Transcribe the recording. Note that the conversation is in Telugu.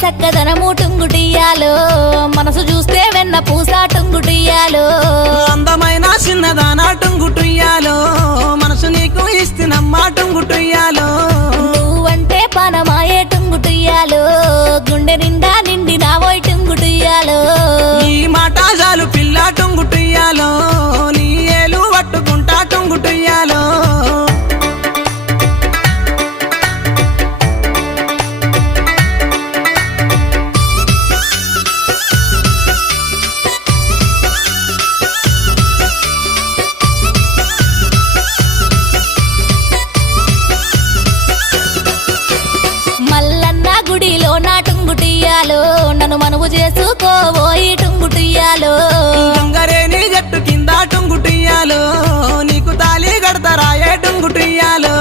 సక్కదనము టుంగుటియ్యాలో మనసు చూస్తే వెన్న పూస టుంగుటియ్యాలో అందమైన చిన్నదానా టుంగుటుయ్యాలో మనసు నీకు ఇస్తున్నమ్మా టుంగుటుయ్యాలో నువ్వంటే పానమాయే టుంగుటియ్యాలో గుండె నిండా నిండినావోయ్ టుంగుటియ్యాలో ఈ మాట చాలు పిల్ల టుంగుటుయ్యాలో నీ ఏలు పట్టుకుంటా టుంగుటుయ్యాలో మల్లన్న గుడిలో నా టుంగుటియ్యాలో నన్ను మనువు చేసుకోబోయి టుంగుటియ్యాలో గంగరేని జట్టు కింద టుంగుటుయ్యాలో నీకు తాళి కడతారాయే టుంగుటుయ్యాలో